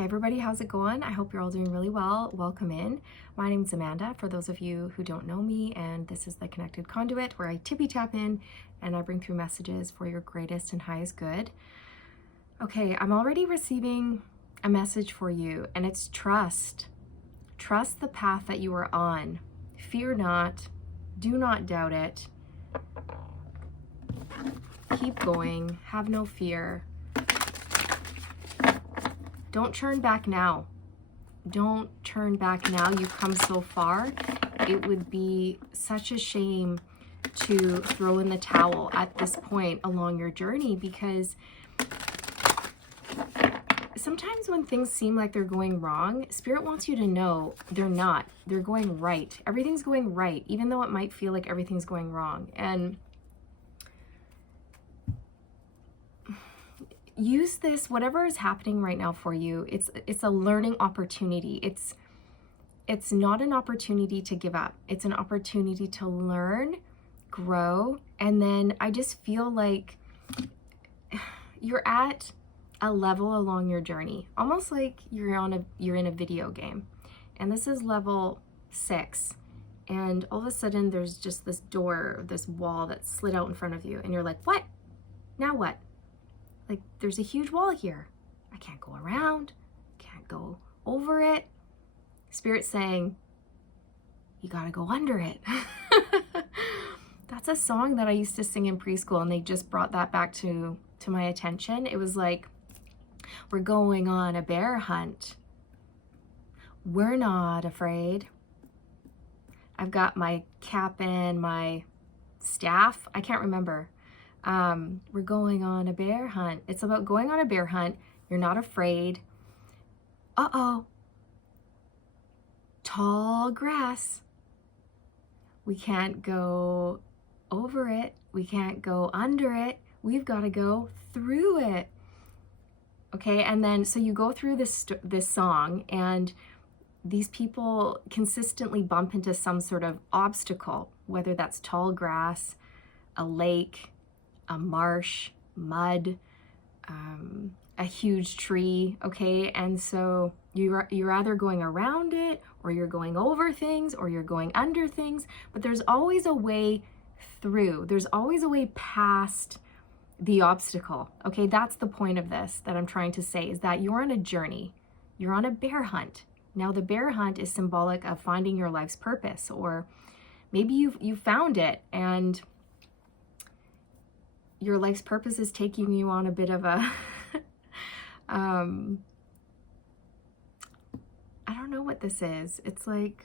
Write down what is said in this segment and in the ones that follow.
Hey everybody, how's it going? I hope you're all doing really well. Welcome in. My name's Amanda, for those of you who don't know me, and this is the Connected Conduit, where I tippy tap in and I bring through messages for your greatest and highest good. Okay, I'm already receiving a message for you, and it's trust. Trust the path that you are on. Fear not. Do not doubt it. Keep going. Have no fear. Don't turn back now. Don't turn back now. You've come so far. It would be such a shame to throw in the towel at this point along your journey, because sometimes when things seem like they're going wrong, Spirit wants you to know they're not. They're going right. Everything's going right, even though it might feel like everything's going wrong. And use this, whatever is happening right now for you, it's a learning opportunity. It's not an opportunity to give up. It's an opportunity to learn, grow, and then I just feel like you're at a level along your journey, almost like you're in a video game. And this is level 6. And all of a sudden there's just this door, this wall that's slid out in front of you, and you're like, what? Now what? Like, there's a huge wall here. I can't go around, can't go over it. Spirit's saying, you gotta go under it. That's a song that I used to sing in preschool, and they just brought that back to my attention. It was like, we're going on a bear hunt. We're not afraid. I've got my cap and my staff. I can't remember. We're going on a bear hunt. It's about going on a bear hunt. You're not afraid. Uh-oh. Tall grass. We can't go over it. We can't go under it. We've got to go through it. Okay, and then so you go through this song, and these people consistently bump into some sort of obstacle, whether that's tall grass, a lake, a marsh, mud, a huge tree, okay? And so you're either going around it, or you're going over things, or you're going under things, but there's always a way through. There's always a way past the obstacle, okay? That's the point of this that I'm trying to say, is that you're on a journey. You're on a bear hunt. Now, the bear hunt is symbolic of finding your life's purpose, or maybe you found it, and your life's purpose is taking you on a bit of a, I don't know what this is. It's like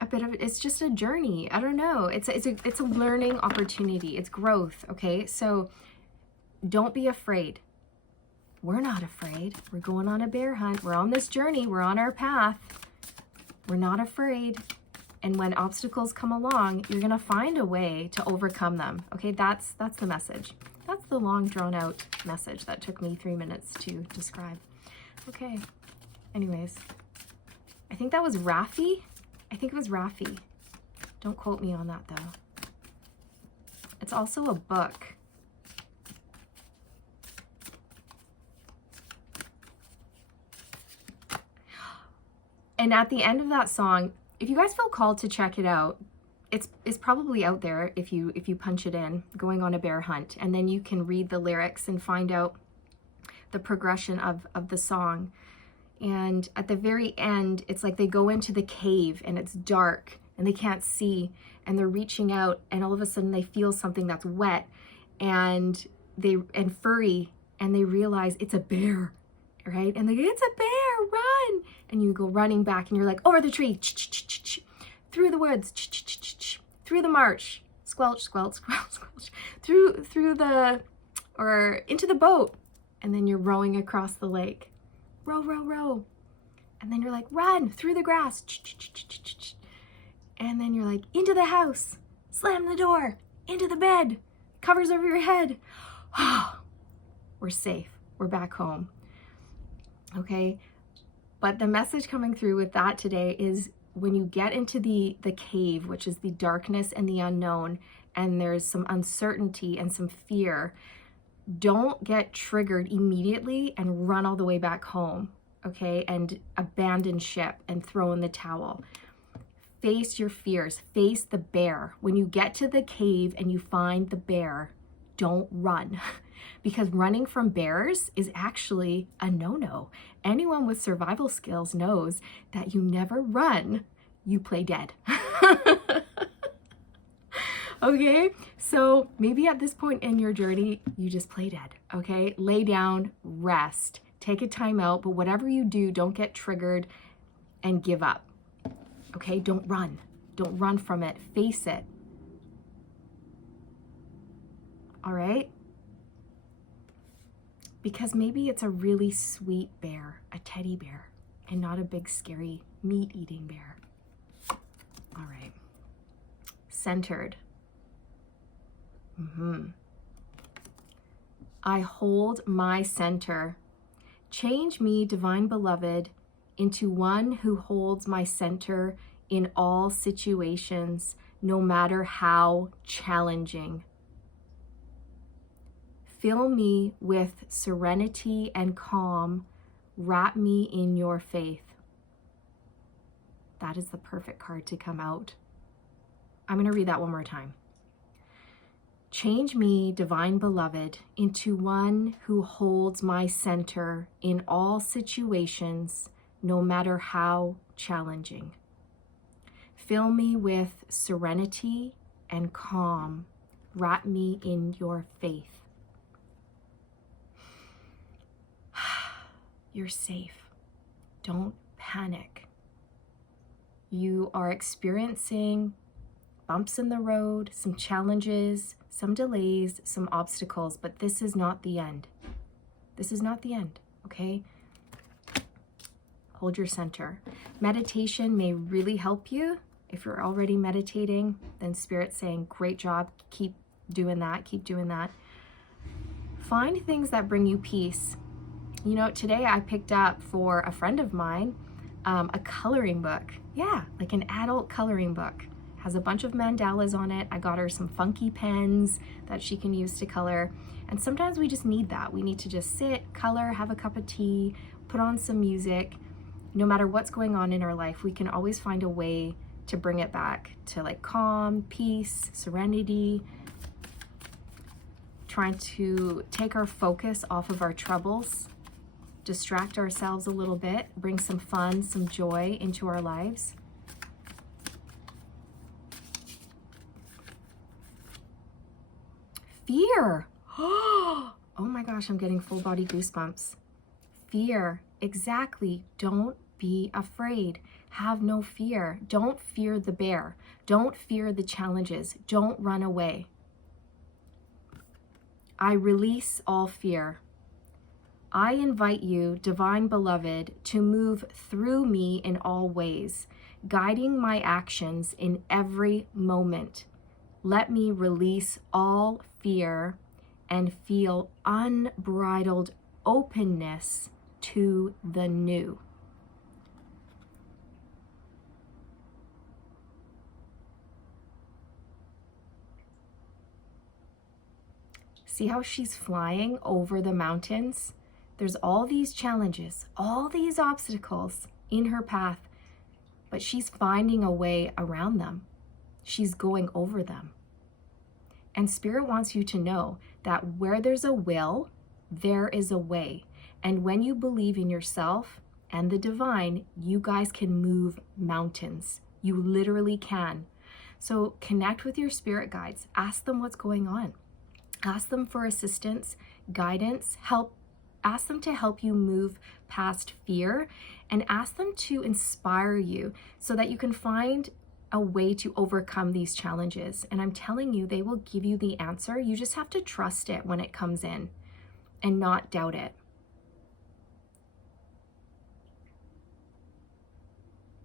a bit of, it's just a journey. I don't know. It's a learning opportunity. It's growth. Okay. So don't be afraid. We're not afraid. We're going on a bear hunt. We're on this journey. We're on our path. We're not afraid. And when obstacles come along, you're going to find a way to overcome them. Okay, that's the message. That's the long drawn out message that took me 3 minutes to describe. Okay, anyways, I think that was Rafi. I think it was Rafi. Don't quote me on that though. It's also a book. And at the end of that song, if you guys feel called to check it out, it's probably out there if you punch it in, going on a bear hunt, and then you can read the lyrics and find out the progression of the song. And at the very end, it's like they go into the cave and it's dark and they can't see, and they're reaching out, and all of a sudden they feel something that's wet and furry, and they realize it's a bear, right? And they go, it's a bear, run! And you go running back, and you're like, over the tree, through the woods, through the marsh, squelch, squelch, squelch, squelch, through the, or into the boat, and then you're rowing across the lake, row, row, row, and then you're like, run through the grass, and then you're like, into the house, slam the door, into the bed, covers over your head. We're safe. We're back home. Okay. But the message coming through with that today is, when you get into the cave, which is the darkness and the unknown, and there's some uncertainty and some fear, don't get triggered immediately and run all the way back home, okay? And abandon ship and throw in the towel. Face your fears, face the bear. When you get to the cave and you find the bear, don't run. Because running from bears is actually a no-no. Anyone with survival skills knows that you never run, you play dead. Okay, so maybe at this point in your journey, you just play dead, okay? Lay down, rest, take a time out, but whatever you do, don't get triggered and give up, okay? Don't run. Don't run from it. Face it. All right? Because maybe it's a really sweet bear, a teddy bear, and not a big, scary, meat-eating bear. All right. Centered. I hold my center. Change me, divine beloved, into one who holds my center in all situations, no matter how challenging. Fill me with serenity and calm. Wrap me in your faith. That is the perfect card to come out. I'm going to read that one more time. Change me, divine beloved, into one who holds my center in all situations, no matter how challenging. Fill me with serenity and calm. Wrap me in your faith. You're safe. Don't panic. You are experiencing bumps in the road, some challenges, some delays, some obstacles, but this is not the end. This is not the end, okay? Hold your center. Meditation may really help you. If you're already meditating, then Spirit's saying, great job, keep doing that, keep doing that. Find things that bring you peace. You know, today I picked up for a friend of mine a coloring book. Yeah, like an adult coloring book. Has a bunch of mandalas on it. I got her some funky pens that she can use to color. And sometimes we just need that. We need to just sit, color, have a cup of tea, put on some music. No matter what's going on in our life, we can always find a way to bring it back to like calm, peace, serenity, trying to take our focus off of our troubles, distract ourselves a little bit, bring some fun, some joy into our lives. Fear. Oh my gosh, I'm getting full body goosebumps. Fear. Exactly. Don't be afraid. Have no fear. Don't fear the bear. Don't fear the challenges. Don't run away. I release all fear. I invite you, divine beloved, to move through me in all ways, guiding my actions in every moment. Let me release all fear and feel unbridled openness to the new. See how she's flying over the mountains? There's all these challenges, all these obstacles in her path, but she's finding a way around them. She's going over them. And Spirit wants you to know that where there's a will, there is a way. And when you believe in yourself and the divine, you guys can move mountains. You literally can. So connect with your spirit guides. Ask them what's going on. Ask them for assistance, guidance, help. Ask them to help you move past fear, and ask them to inspire you so that you can find a way to overcome these challenges. And I'm telling you, they will give you the answer. You just have to trust it when it comes in and not doubt it.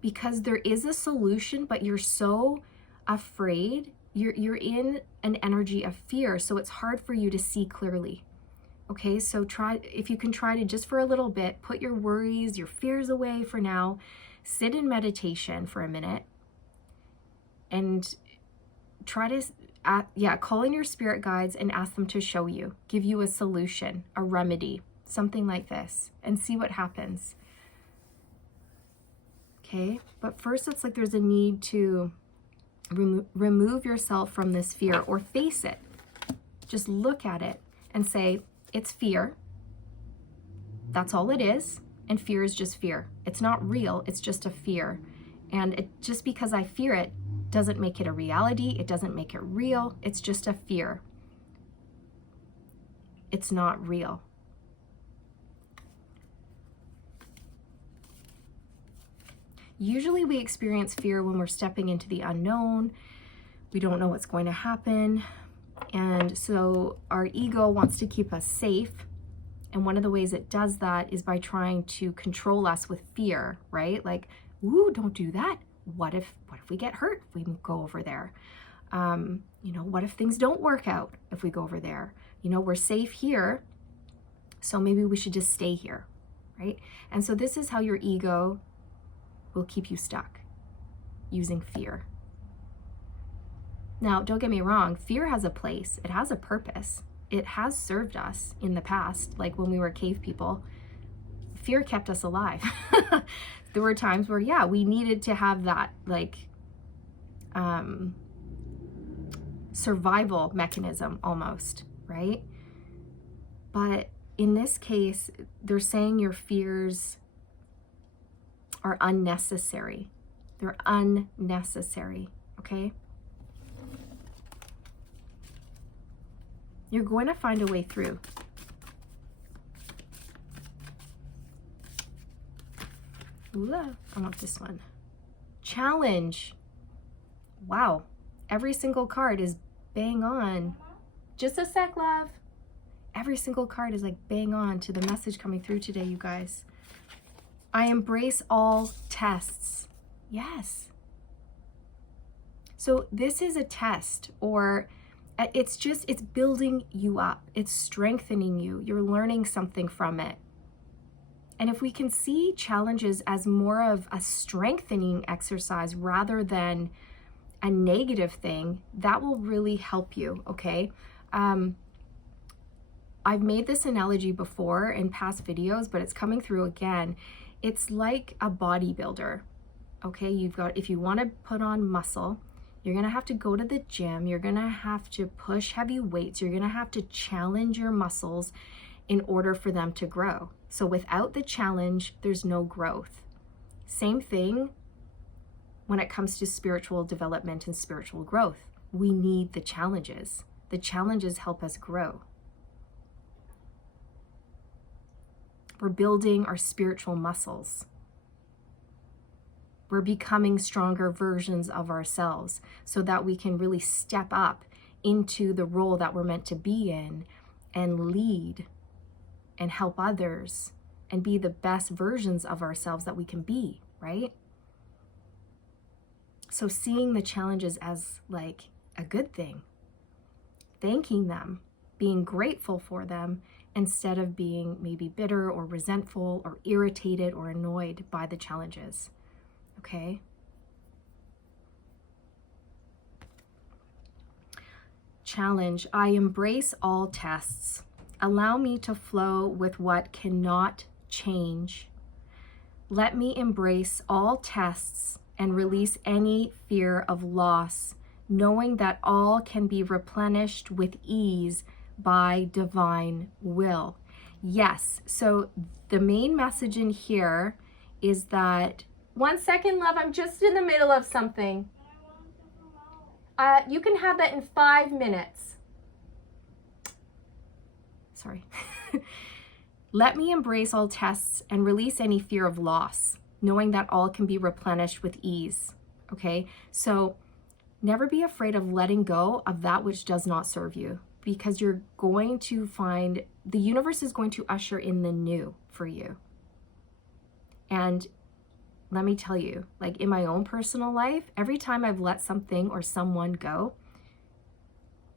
Because there is a solution, but you're so afraid. You're in an energy of fear, so it's hard for you to see clearly. Okay, so try, if you can try to just for a little bit, put your worries, your fears away for now, sit in meditation for a minute, and try to call in your spirit guides and ask them to show you, give you a solution, a remedy, something like this, and see what happens. Okay, but first it's like there's a need to remove yourself from this fear, or face it. Just look at it and say, it's fear. That's all it is. And fear is just fear. It's not real. It's just a fear. And just because I fear it doesn't make it a reality. It doesn't make it real. It's just a fear. It's not real. Usually we experience fear when we're stepping into the unknown. We don't know what's going to happen. And so our ego wants to keep us safe. And one of the ways it does that is by trying to control us with fear, right? Like, ooh, don't do that. What if we get hurt if we go over there? What if things don't work out if we go over there? We're safe here, so maybe we should just stay here, right? And so this is how your ego will keep you stuck, using fear. Now, don't get me wrong, fear has a place. It has a purpose. It has served us in the past, like when we were cave people. Fear kept us alive. There were times where, we needed to have that, survival mechanism almost, right? But in this case, they're saying your fears are unnecessary. They're unnecessary, okay? You're going to find a way through. Ooh, I want this one. Challenge. Wow. Every single card is bang on. Just a sec, love. Every single card is like bang on to the message coming through today, you guys. I embrace all tests. Yes. So this is a test, or it's building you up. It's strengthening you. You're learning something from it. And if we can see challenges as more of a strengthening exercise rather than a negative thing, that will really help you, okay? I've made this analogy before in past videos, but it's coming through again. It's like a bodybuilder, okay? If you want to put on muscle, you're gonna have to go to the gym, you're gonna have to push heavy weights, you're gonna have to challenge your muscles in order for them to grow. So without the challenge, there's no growth. Same thing when it comes to spiritual development and spiritual growth. We need the challenges. The challenges help us grow. We're building our spiritual muscles. We're becoming stronger versions of ourselves so that we can really step up into the role that we're meant to be in and lead and help others and be the best versions of ourselves that we can be, right? So seeing the challenges as like a good thing, thanking them, being grateful for them, instead of being maybe bitter or resentful or irritated or annoyed by the challenges, okay? Challenge, I embrace all tests. Allow me to flow with what cannot change. Let me embrace all tests and release any fear of loss, knowing that all can be replenished with ease by divine will. Yes, so the main message in here is that, 1 second, love, I'm just in the middle of something. You can have that in 5 minutes. Sorry. Let me embrace all tests and release any fear of loss, knowing that all can be replenished with ease. Okay, so never be afraid of letting go of that which does not serve you, because you're going to find the universe is going to usher in the new for you. And let me tell you, like in my own personal life, every time I've let something or someone go,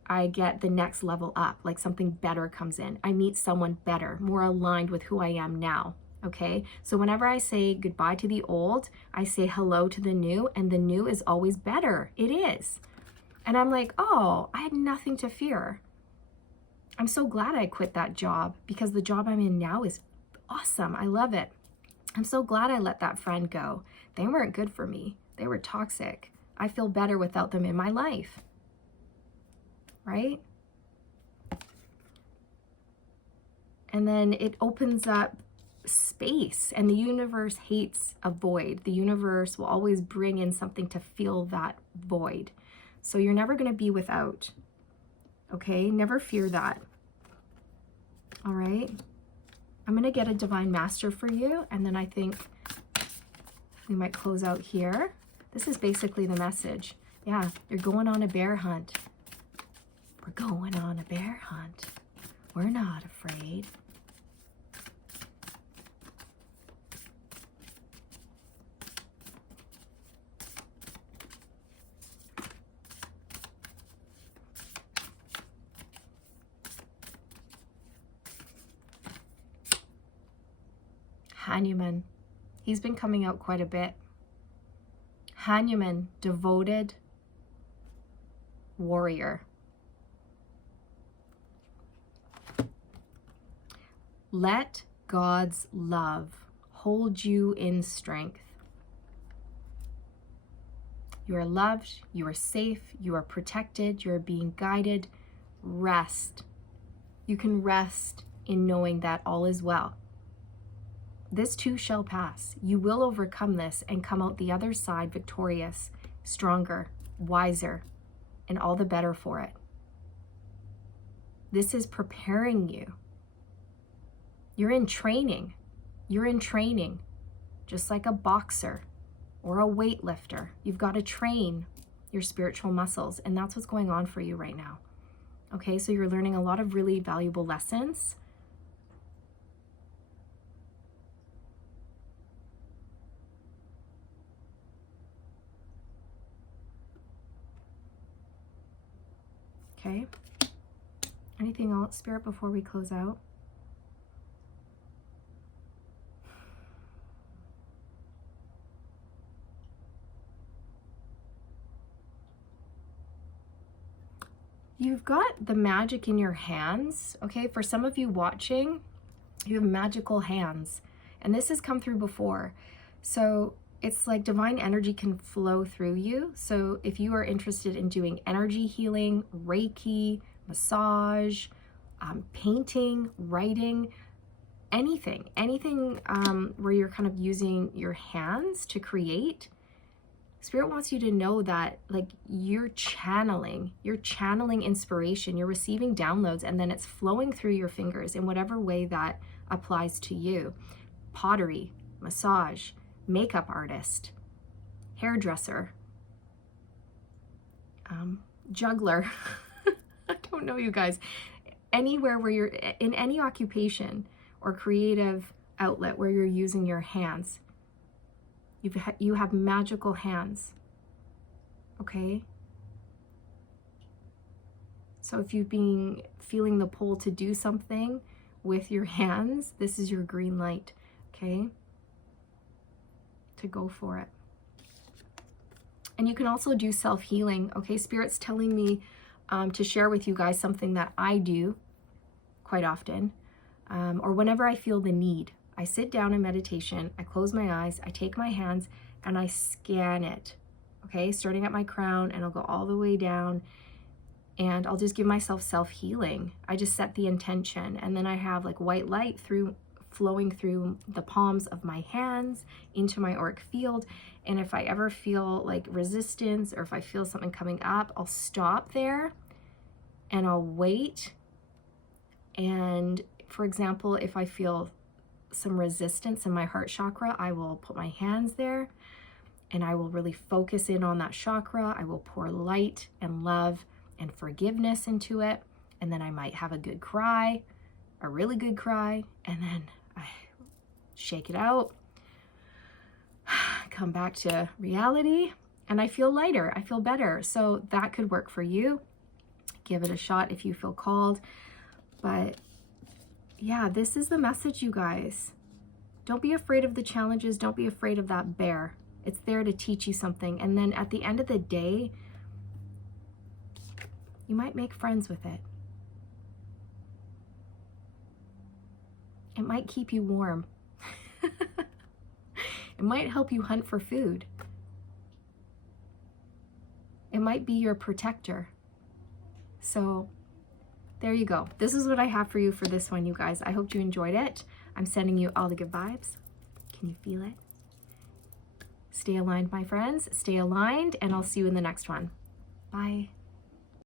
I get the next level up, like something better comes in. I meet someone better, more aligned with who I am now, okay? So whenever I say goodbye to the old, I say hello to the new, and the new is always better. It is. And I'm like, oh, I had nothing to fear. I'm so glad I quit that job because the job I'm in now is awesome. I love it. I'm so glad I let that friend go. They weren't good for me. They were toxic. I feel better without them in my life. Right? And then it opens up space, and the universe hates a void. The universe will always bring in something to fill that void. So you're never going to be without. Okay? Never fear that. All right? I'm going to get a divine master for you, and then I think we might close out here. This is basically the message. Yeah, you're going on a bear hunt. We're going on a bear hunt. We're not afraid. Hanuman. He's been coming out quite a bit. Hanuman, devoted warrior. Let God's love hold you in strength. You are loved, you are safe, you are protected, you are being guided. Rest. You can rest in knowing that all is well. This too shall pass. You will overcome this and come out the other side victorious, stronger, wiser, and all the better for it. This is preparing you. You're in training. You're in training, just like a boxer or a weightlifter. You've got to train your spiritual muscles, and that's what's going on for you right now. Okay, so you're learning a lot of really valuable lessons. Okay. Anything else, Spirit, before we close out? You've got the magic in your hands, okay? For some of you watching, you have magical hands. And this has come through before. So it's like divine energy can flow through you. So if you are interested in doing energy healing, Reiki, massage, painting, writing, anything where you're kind of using your hands to create, Spirit wants you to know that like you're channeling inspiration, you're receiving downloads, and then it's flowing through your fingers in whatever way that applies to you. Pottery, massage, makeup artist, hairdresser, juggler. I don't know, you guys. Anywhere where you're in any occupation or creative outlet where you're using your hands, you have magical hands. Okay? So if you've been feeling the pull to do something with your hands, this is your green light. Okay? To go for it. And you can also do self-healing. Okay, Spirit's telling me to share with you guys something that I do quite often, or whenever I feel the need. I sit down in meditation, I close my eyes, I take my hands and I scan it. Okay, starting at my crown, and I'll go all the way down, and I'll just give myself self-healing. I just set the intention, and then I have like white light flowing through the palms of my hands into my auric field. And if I ever feel like resistance, or if I feel something coming up, I'll stop there and I'll wait. And for example, if I feel some resistance in my heart chakra, I will put my hands there and I will really focus in on that chakra. I will pour light and love and forgiveness into it. And then I might have a good cry, a really good cry, and then I shake it out, come back to reality, and I feel lighter, I feel better. So that could work for you. Give it a shot if you feel called. But yeah, this is the message, you guys. Don't be afraid of the challenges. Don't be afraid of that bear. It's there to teach you something. And then at the end of the day, You might make friends with it. It might keep you warm. It might help you hunt for food. It might be your protector. So there you go. This is what I have for you for this one, you guys. I hope you enjoyed it. I'm sending you all the good vibes. Can you feel it? Stay aligned, my friends. Stay aligned, and I'll see you in the next one. Bye.